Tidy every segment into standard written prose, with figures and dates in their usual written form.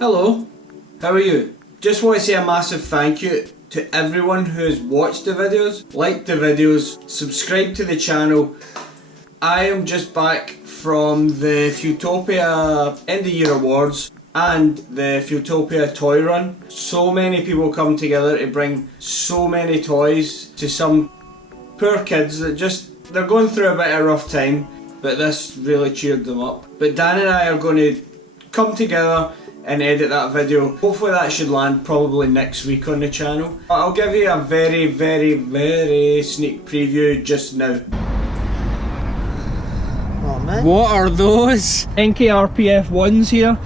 Hello, how are you? Just want to say a massive thank you to everyone who has watched the videos, liked the videos, subscribed to the channel. I am just back from the Futopia End of Year Awards and the Futopia Toy Run. So many people come together to bring so many toys to some poor kids that they're going through a bit of a rough time, but this really cheered them up. But Dan and I are going to come together and edit that video. Hopefully that should land probably next week on the channel. I'll give you a very sneak preview just now. Oh man. What are those? NKRPF ones here.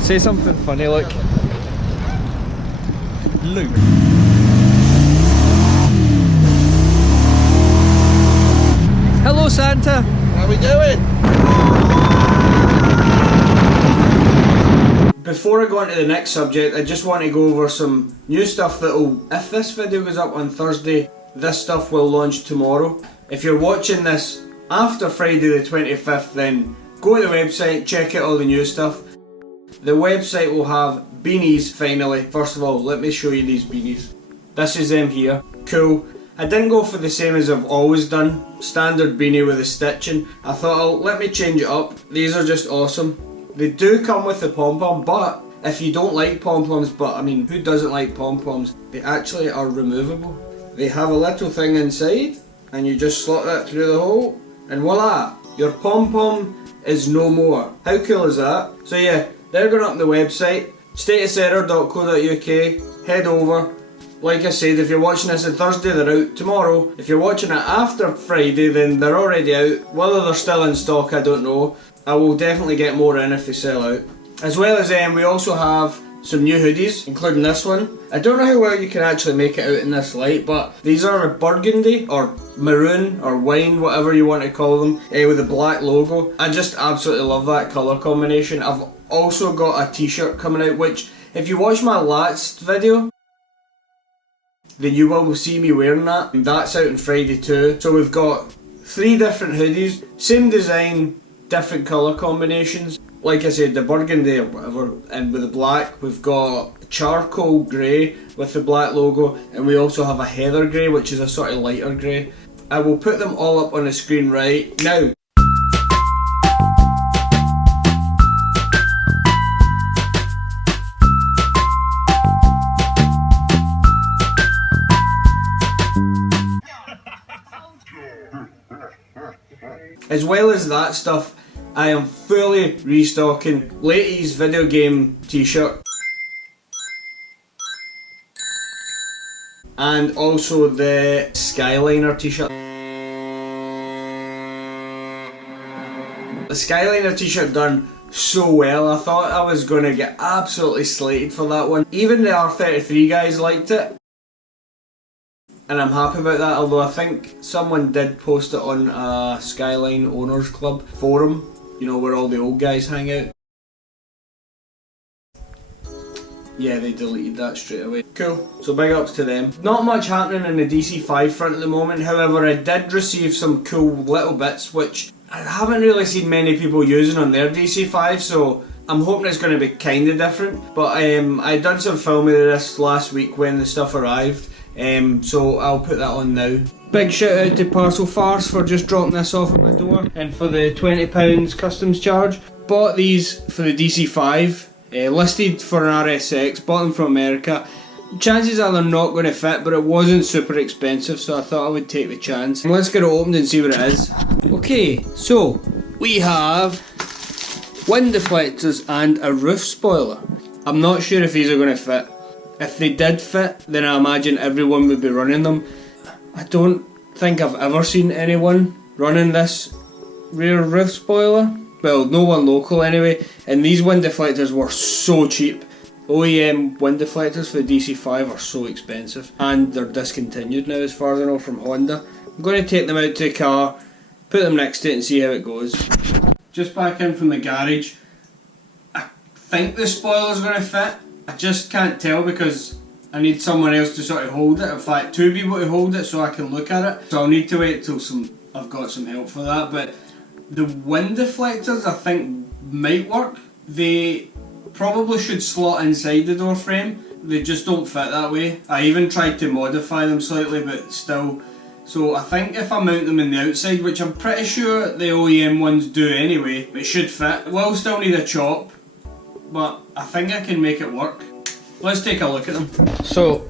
Say something funny like Luke. Hello Santa. How we doing? Before I go on to the next subject, I just want to go over some new stuff that'll, if this video goes up on Thursday, this stuff will launch tomorrow. If you're watching this after Friday the 25th, then go to the website, check out all the new stuff. The website will have beanies finally. First of all, let me show you these beanies. This is them here. Cool. I didn't go for the same as I've always done, standard beanie with the stitching. I thought, let me change it up. These are just awesome. They do come with the pom-pom, but if you don't like pom-poms, but I mean, who doesn't like pom-poms? They actually are removable. They have a little thing inside, and you just slot that through the hole, and voila! Your pom-pom is no more. How cool is that? So yeah, they're going up on the website, stateofserror.co.uk, head over. Like I said, if you're watching this on Thursday, they're out tomorrow. If you're watching it after Friday, then they're already out. Whether they're still in stock, I don't know. I will definitely get more in if they sell out. As well as we also have some new hoodies, including this one. I don't know how well you can actually make it out in this light, but these are a burgundy or maroon or wine, whatever you want to call them, with a black logo. I just absolutely love that colour combination. I've also got a t-shirt coming out, which if you watch my last video, then you will see me wearing that. That's out on Friday too. So we've got 3 different hoodies, same design, different colour combinations. Like I said, the burgundy or whatever, and with the black. We've got charcoal grey with the black logo, and we also have a heather grey, which is a sort of lighter grey. I will put them all up on the screen right now. As well as that stuff, I am fully restocking Latey's video game t-shirt and also the Skyliner t-shirt. The Skyliner t-shirt done so well. I thought I was going to get absolutely slated for that one. Even the R33 guys liked it, and I'm happy about that, although I think someone did post it on a Skyline Owners Club forum, you know, where all the old guys hang out. Yeah, they deleted that straight away. Cool, so big ups to them. Not much happening in the DC5 front at the moment, however I did receive some cool little bits which I haven't really seen many people using on their DC5, so I'm hoping it's going to be kinda different. But I done some filming of this last week when the stuff arrived. So I'll put that on now. Big shout out to Parcel Farce for just dropping this off at my door, and for the £20 customs charge. Bought these for the DC5, listed for an RSX, bought them from America. Chances are they're not going to fit, but it wasn't super expensive, so I thought I would take the chance. Let's get it opened and see what it is. Okay, so we have wind deflectors and a roof spoiler. I'm not sure if these are going to fit. If they did fit, then I imagine everyone would be running them. I don't think I've ever seen anyone running this rear roof spoiler. Well, no one local anyway, and these wind deflectors were so cheap. OEM wind deflectors for the DC5 are so expensive, and they're discontinued now as far as I know from Honda. I'm going to take them out to the car, put them next to it and see how it goes. Just back in from the garage. I think the spoiler's going to fit. I just can't tell because I need someone else to sort of hold it. In fact, 2 people to hold it so I can look at it. So I'll need to wait till I've got some help for that. But the wind deflectors I think might work. They probably should slot inside the door frame. They just don't fit that way. I even tried to modify them slightly, but still. So I think if I mount them in the outside, which I'm pretty sure the OEM ones do anyway, it should fit. Will still need a chop, but I think I can make it work. Let's take a look at them. So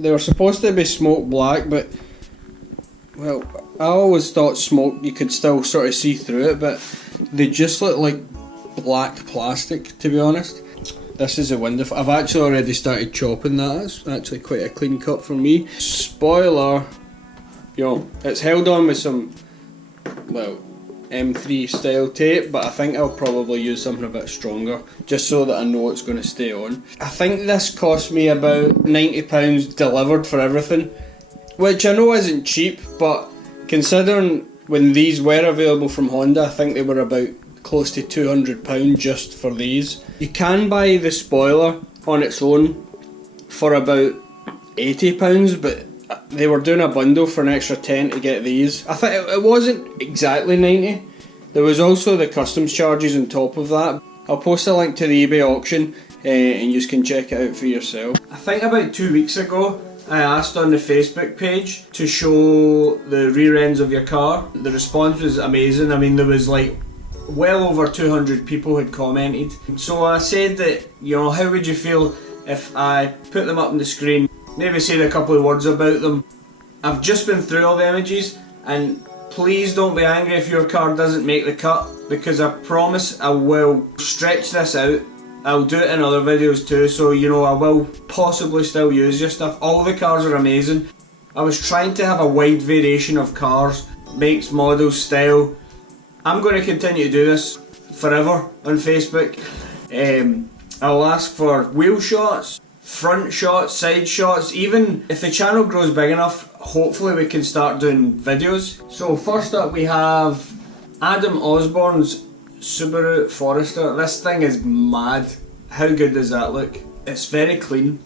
they were supposed to be smoke black, but well, I always thought smoke you could still sort of see through it, but they just look like black plastic, to be honest. This is a window. I've actually already started chopping that. It's actually quite a clean cut for me. Spoiler, you know, it's held on with some, well, M3 style tape, but I think I'll probably use something a bit stronger, just so that I know it's going to stay on. I think this cost me about £90 delivered for everything, which I know isn't cheap, but considering when these were available from Honda, I think they were about close to £200 just for these. You can buy the spoiler on its own for about £80, but they were doing a bundle for an extra 10 to get these. I think it wasn't exactly 90. There was also the customs charges on top of that. I'll post a link to the eBay auction and you can check it out for yourself. I think about 2 weeks ago I asked on the Facebook page to show the rear ends of your car. The response was amazing. I mean, there was like well over 200 people had commented. So I said that, you know, how would you feel if I put them up on the screen, maybe said a couple of words about them. I've just been through all the images, and please don't be angry if your car doesn't make the cut, because I promise I will stretch this out. I'll do it in other videos too, so you know I will possibly still use your stuff. All the cars are amazing. I was trying to have a wide variation of cars, makes, models, style. I'm going to continue to do this forever on Facebook. I'll ask for wheel shots, front shots, side shots. Even if the channel grows big enough, hopefully we can start doing videos. So first up we have Adam Osborne's Subaru Forester. This thing is mad. How good does that look? It's very clean,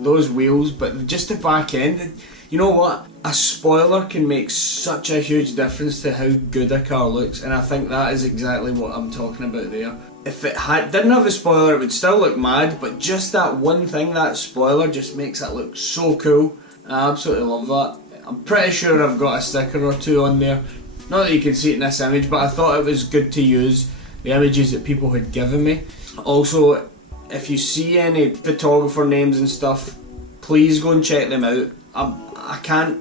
those wheels, but just the back end. You know what? A spoiler can make such a huge difference to how good a car looks, and I think that is exactly what I'm talking about there. If it didn't have a spoiler, it would still look mad, but just that one thing, that spoiler, just makes it look so cool. I absolutely love that. I'm pretty sure I've got a sticker or two on there. Not that you can see it in this image, but I thought it was good to use the images that people had given me. Also, if you see any photographer names and stuff, please go and check them out. I can't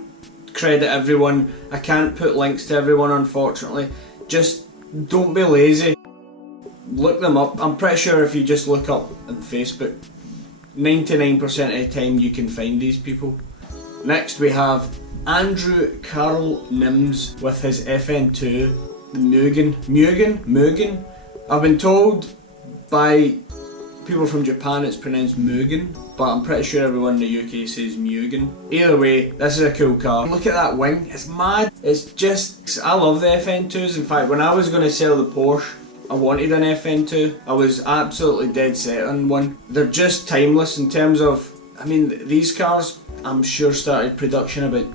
credit everyone, I can't put links to everyone unfortunately. Just don't be lazy. Look them up. I'm pretty sure if you just look up on Facebook, 99% of the time you can find these people. Next we have Andrew Carl Nims with his FN2 Mugen. I've been told by people from Japan it's pronounced Mugen, but I'm pretty sure everyone in the UK says Mugen. Either way, this is a cool car. Look at that wing, it's mad. It's just, I love the FN2s. In fact, when I was going to sell the Porsche, I wanted an FN2. I was absolutely dead set on one. They're just timeless in terms of, I mean, these cars I'm sure started production about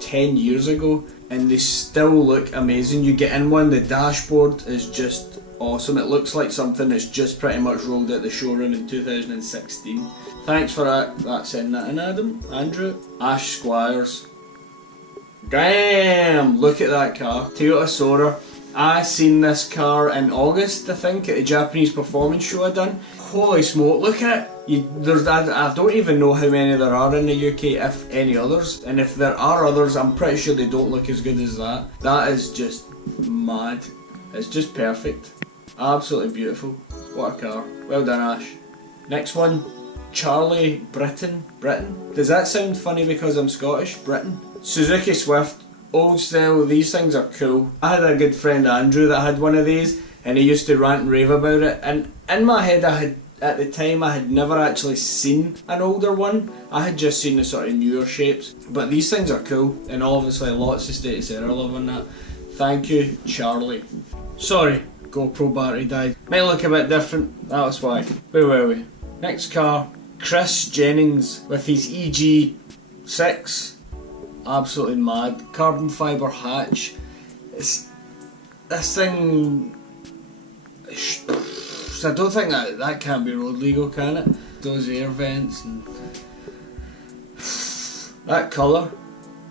10 years ago and they still look amazing. You get in one, the dashboard is just awesome. It looks like something that's just pretty much rolled at the showroom in 2016. Thanks for that sending that in, Andrew. Ash Squires. Damn, look at that car. Toyota Sora. I seen this car in August, I think, at a Japanese performance show I done. Holy smoke, look at it. I don't even know how many there are in the UK, if any others. And if there are others, I'm pretty sure they don't look as good as that. That is just mad. It's just perfect. Absolutely beautiful. What a car. Well done, Ash. Next one, Charlie Britton. Does that sound funny because I'm Scottish? Britton. Suzuki Swift. Old style, these things are cool. I had a good friend Andrew that had one of these and he used to rant and rave about it, and in my head at the time I had never actually seen an older one. I had just seen the sort of newer shapes, but these things are cool and obviously lots of status error love on that. Thank you, Charlie. Sorry, GoPro battery died. Might look a bit different, that was why. Where were we? Next car, Chris Jennings with his EG6. Absolutely mad. Carbon fibre hatch. This thing I don't think that can't be road legal, can it? Those air vents and that colour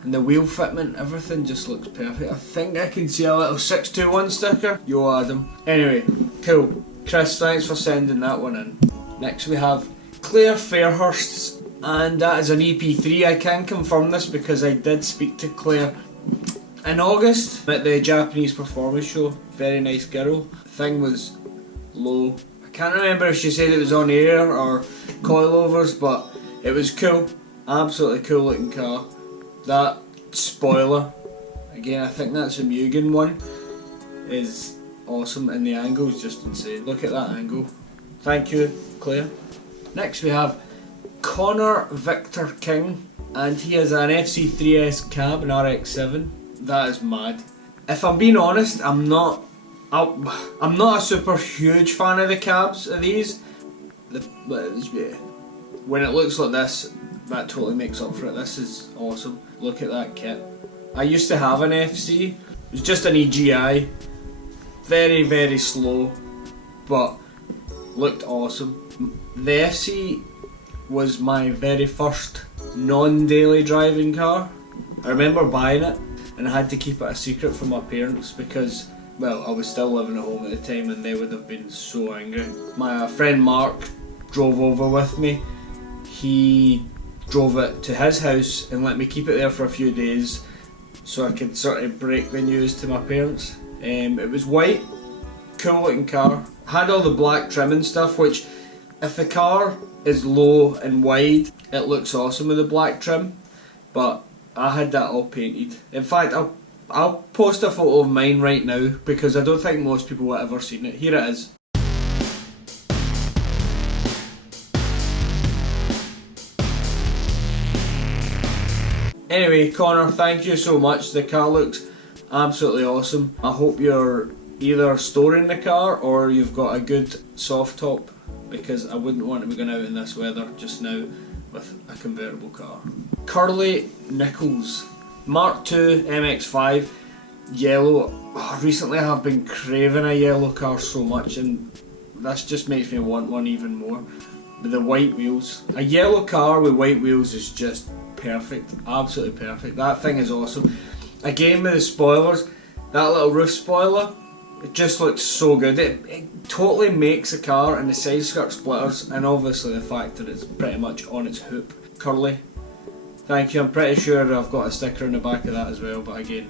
and the wheel fitment, everything just looks perfect. I think I can see a little 621 sticker. Yo Adam. Anyway, cool. Chris, thanks for sending that one in. Next we have Claire Fairhurst's, and that is an EP3. I can confirm this because I did speak to Claire in August at the Japanese performance show. Very nice girl. The thing was low. I can't remember if she said it was on air or coilovers, but it was cool. Absolutely cool looking car. That spoiler, again I think that's a Mugen one, is awesome, and the angle is just insane. Look at that angle. Thank you, Claire. Next we have Connor Victor King, and he has an FC3S cab, an RX-7. That is mad. If I'm being honest, I'm not a super huge fan of the cabs of these. When it looks like this, that totally makes up for it. This is awesome. Look at that kit. I used to have an FC. It was just an EGI. Very, very slow, but looked awesome. The FC was my very first non-daily driving car. I remember buying it and I had to keep it a secret from my parents because, well, I was still living at home at the time and they would have been so angry. My friend Mark drove over with me. He drove it to his house and let me keep it there for a few days so I could sort of break the news to my parents. It was white, cool looking car, had all the black trim and stuff, which if the car is low and wide it looks awesome with the black trim, but I had that all painted. In fact, I'll post a photo of mine right now because I don't think most people have ever seen it. Here it is. Anyway, Connor, thank you so much. The car looks absolutely awesome. I hope you're either storing the car or you've got a good soft top, because I wouldn't want to be going out in this weather just now with a convertible car. Curly Nichols, Mark II MX-5, yellow. Recently I've been craving a yellow car so much and this just makes me want one even more. With the white wheels. A yellow car with white wheels is just perfect, absolutely perfect. That thing is awesome. Again with the spoilers, that little roof spoiler, it just looks so good. It totally makes a car, and the side skirt splitters, and obviously the fact that it's pretty much on its hoop. Curly, thank you. I'm pretty sure I've got a sticker in the back of that as well, but again,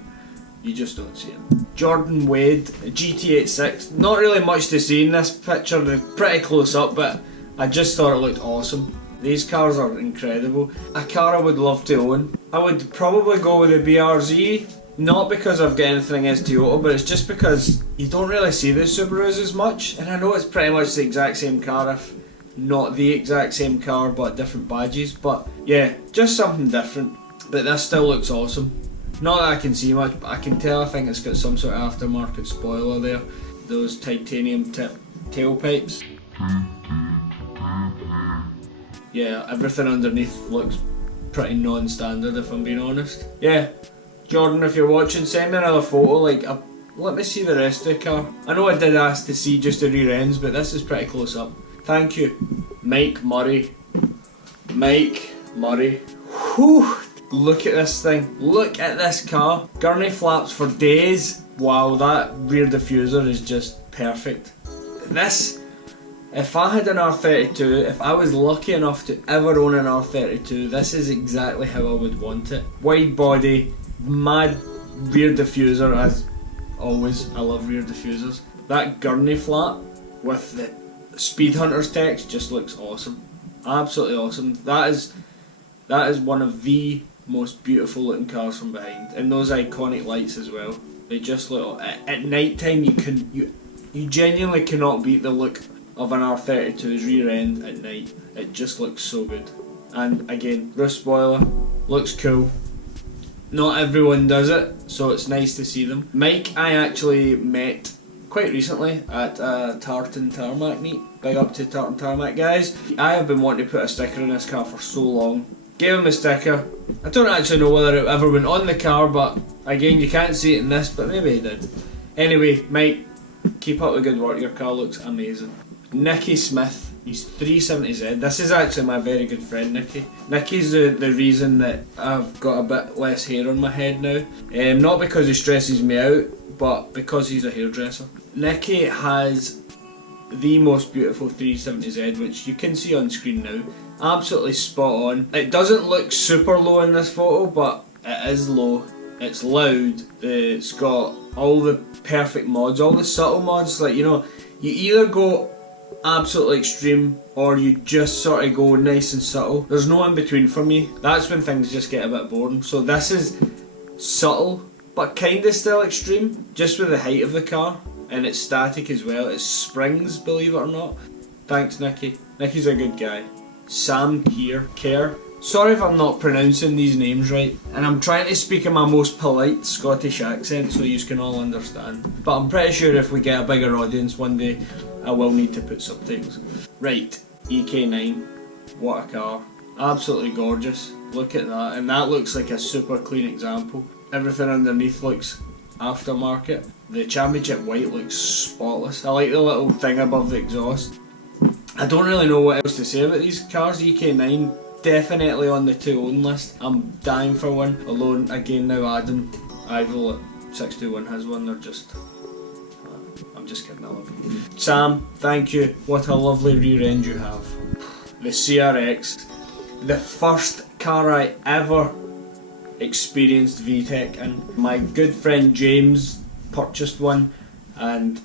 you just don't see it. Jordan Wade, GT86. Not really much to see in this picture, they're pretty close up, but I just thought it looked awesome. These cars are incredible. A car I would love to own. I would probably go with the BRZ, not because I've got anything against Toyota, but it's just because you don't really see the Subarus as much, and I know it's pretty much the exact same car, if not the exact same car, but different badges, but yeah, just something different. But this still looks awesome. Not that I can see much, but I can tell I think it's got some sort of aftermarket spoiler there. Those titanium tip tailpipes. Yeah, everything underneath looks pretty non-standard if I'm being honest. Yeah, Jordan, if you're watching, send me another photo, let me see the rest of the car. I know I did ask to see just the rear ends, but this is pretty close up. Thank you. Mike Murray. Mike Murray. Whew, look at this thing. Look at this car. Gurney flaps for days. Wow, that rear diffuser is just perfect. This, if I had an R32, if I was lucky enough to ever own an R32, this is exactly how I would want it. Wide body, mad rear diffuser as always. I love rear diffusers. That gurney flap with the Speed Hunters text just looks awesome. Absolutely awesome. That is one of the most beautiful looking cars from behind, and those iconic lights as well. They just look, at night time you genuinely cannot beat the look of an R32's rear end at night. It just looks so good. And again, roof spoiler, looks cool. Not everyone does it, so it's nice to see them. Mike I actually met quite recently at Tartan Tarmac meet. Big up to Tartan Tarmac guys. I have been wanting to put a sticker in this car for so long. Gave him a sticker. I don't actually know whether it ever went on the car, but again you can't see it in this, but maybe he did. Anyway, Mike, keep up the good work, your car looks amazing. Nicky Smith. He's 370Z. This is actually my very good friend Nicky. Nicky's the reason that I've got a bit less hair on my head now. Not because he stresses me out, but because he's a hairdresser. Nicky has the most beautiful 370Z, which you can see on screen now. Absolutely spot on. It doesn't look super low in this photo, but it is low. It's loud. It's got all the perfect mods, all the subtle mods. Like, you know, you either go absolutely extreme or you just sort of go nice and subtle. There's no in between for me. That's when things just get a bit boring. So this is subtle but kinda still extreme, just with the height of the car, and it's static as well. It springs, believe it or not. Thanks Nicky. Nicky's a good guy. Sam Kerr. Sorry if I'm not pronouncing these names right, and I'm trying to speak in my most polite Scottish accent so you can all understand. But I'm pretty sure if we get a bigger audience one day, I will need to put subtitles. Right, EK9, what a car. Absolutely gorgeous. Look at that, and that looks like a super clean example. Everything underneath looks aftermarket. The championship white looks spotless. I like the little thing above the exhaust. I don't really know what else to say about these cars. EK9, definitely on the to own list. I'm dying for one. Although, again, now Adam Ivel at 621 has one. They're just... I'm just kidding, I love you. Sam, thank you. What a lovely rear end you have. The CRX. The first car I ever experienced VTEC in. My good friend James purchased one and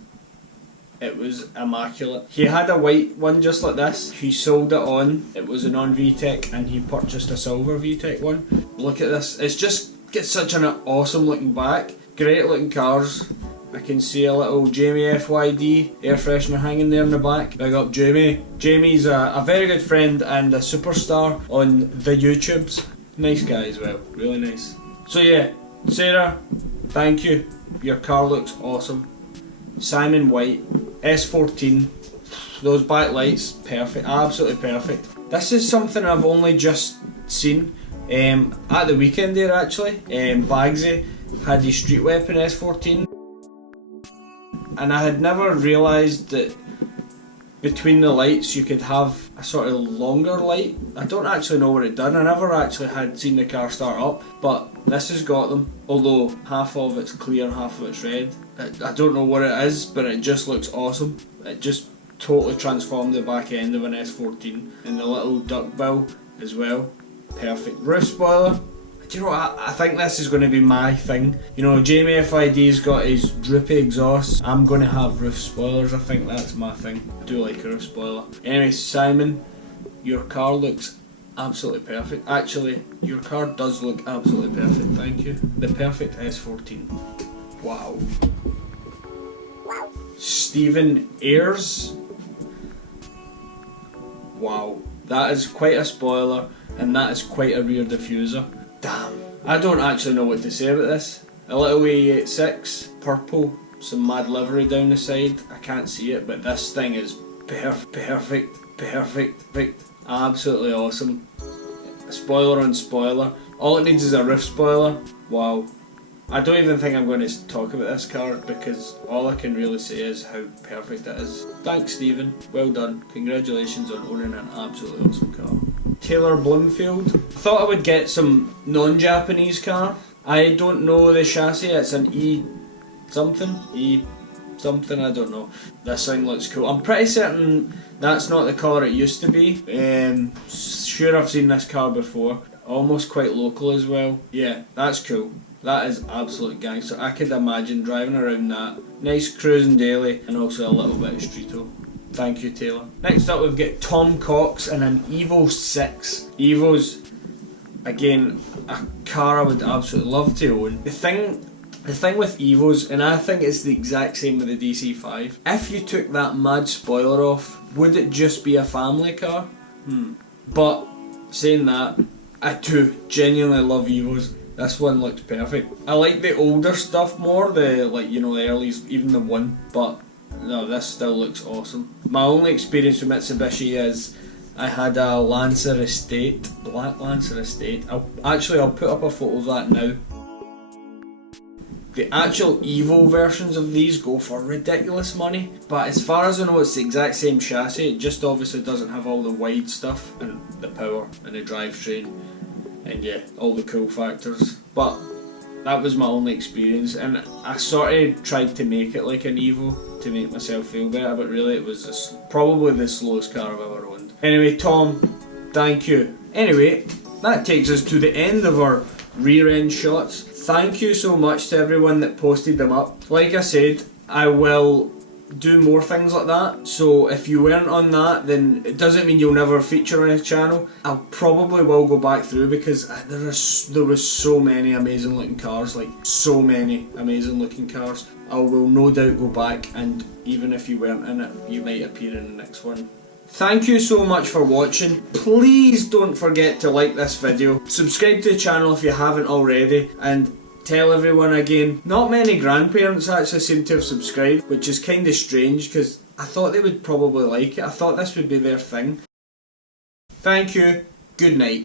it was immaculate. He had a white one just like this. He sold it on. It was a non-VTEC and he purchased a silver VTEC one. Look at this. It's just got such an awesome looking back. Great looking cars. I can see a little Jamie FYD air freshener hanging there in the back. Big up Jamie. Jamie's a very good friend and a superstar on the YouTubes. Nice guy as well. Really nice. So yeah, Sarah, thank you. Your car looks awesome. Simon White, S14, those backlights, perfect, absolutely perfect. This is something I've only just seen at the weekend there actually. Bagsy had his Street Weapon S14 and I had never realised that between the lights you could have a sort of longer light. I don't actually know what it done. I never actually had seen the car start up, but this has got them, although half of it's clear, half of it's red. I don't know what it is, but it just looks awesome. It just totally transformed the back end of an S14. And the little duck bill as well, perfect. Roof spoiler, do you know what, I think this is going to be my thing. You know, Jamie FID's got his droopy exhaust. I'm going to have roof spoilers, I think that's my thing. I do like a roof spoiler. Anyway, Simon, your car looks absolutely perfect. Actually, your car does look absolutely perfect, thank you. The perfect S14. Wow. Stephen Ayres. Wow. That is quite a spoiler and that is quite a rear diffuser. Damn. I don't actually know what to say about this. A little E86, purple, some mad livery down the side. I can't see it, but this thing is perfect. Absolutely awesome. Spoiler on spoiler. All it needs is a roof spoiler. Wow. I don't even think I'm going to talk about this car because all I can really say is how perfect it is. Thanks Stephen, well done. Congratulations on owning an absolutely awesome car. Taylor Bloomfield. I thought I would get some non-Japanese car. I don't know the chassis, it's an E something, I don't know. This thing looks cool. I'm pretty certain that's not the colour it used to be. Sure I've seen this car before. Almost quite local as well. Yeah, that's cool. That is absolute gangster. I could imagine driving around that. Nice cruising daily and also a little bit of streeto. Thank you Taylor. Next up we've got Tom Cox and an Evo 6. Evo's, again, a car I would absolutely love to own. The thing with Evos, and I think it's the exact same with the DC5, if you took that mad spoiler off, would it just be a family car? But, saying that, I do genuinely love Evos. This one looks perfect. I like the older stuff more, the the earlies, even the one, but no, this still looks awesome. My only experience with Mitsubishi is I had a Lancer Estate, black Lancer Estate. I'll put up a photo of that now. The actual Evo versions of these go for ridiculous money, but as far as I know it's the exact same chassis, it just obviously doesn't have all the wide stuff and the power and the drivetrain and yeah, all the cool factors. But that was my only experience, and I sort of tried to make it like an Evo to make myself feel better, but really it was probably the slowest car I've ever owned. Anyway, Tom, thank you. Anyway, that takes us to the end of our rear end shots. Thank you so much to everyone that posted them up. Like I said, I will do more things like that, so if you weren't on that, then it doesn't mean you'll never feature on his channel. I probably will go back through because there was so many amazing looking cars, like so many amazing looking cars. I will no doubt go back, and even if you weren't in it, you might appear in the next one. Thank you so much for watching. Please don't forget to like this video, subscribe to the channel if you haven't already, and tell everyone again. Not many grandparents actually seem to have subscribed, which is kind of strange because I thought they would probably like it. I thought this would be their thing. Thank you. Good night.